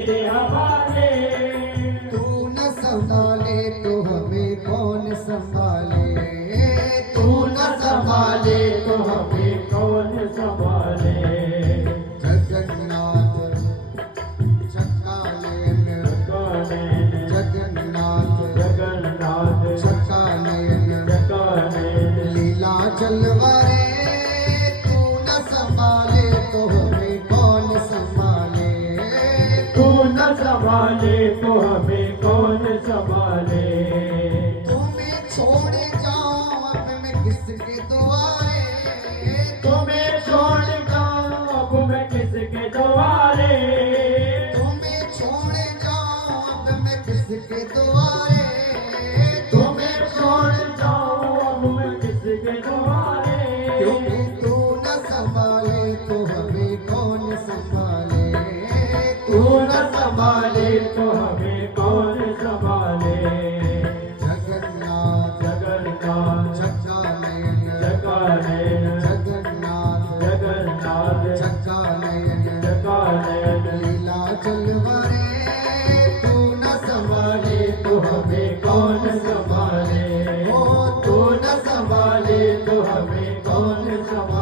तेरे हवाले। तू न संभाले तो हमें कौन संभाले, तू न संभाले तो हमें कौन संभाले। जगन्नाथ चक्कानयन, जगन्नाथ जगन्नाथ चक्कानयन, लीला चलवारे। तू न संभाले तो हमें कौन संभाले, तू न संभाले तो हमें कौन संभाले। तुम्हें छोड़ जाऊं अब मैं किसके दुआरे, तुम्हें छोड़ जाऊं अब मैं किसके द्वारे। तुम्हें छोड़ जाऊं अब मैं किसके दुआरे। तुम्हें छोड़ जाऊं अब मैं किसके द्वारे। क्योंकि तू न संभाले तो हमें कौन संभाले, तू न संभाले तो हमें कौन संभाले। जगन्नाथ जगन्नाथ चक्कानयन, जगन्नाथ जगन्नाथ जगन्नाथ चक्कानयन, जगन्नाथ लीला चलवारे। तू न संभाले तो हमें कौन संभाले। ओ तू न संभाले तो हमें कौन संभाले।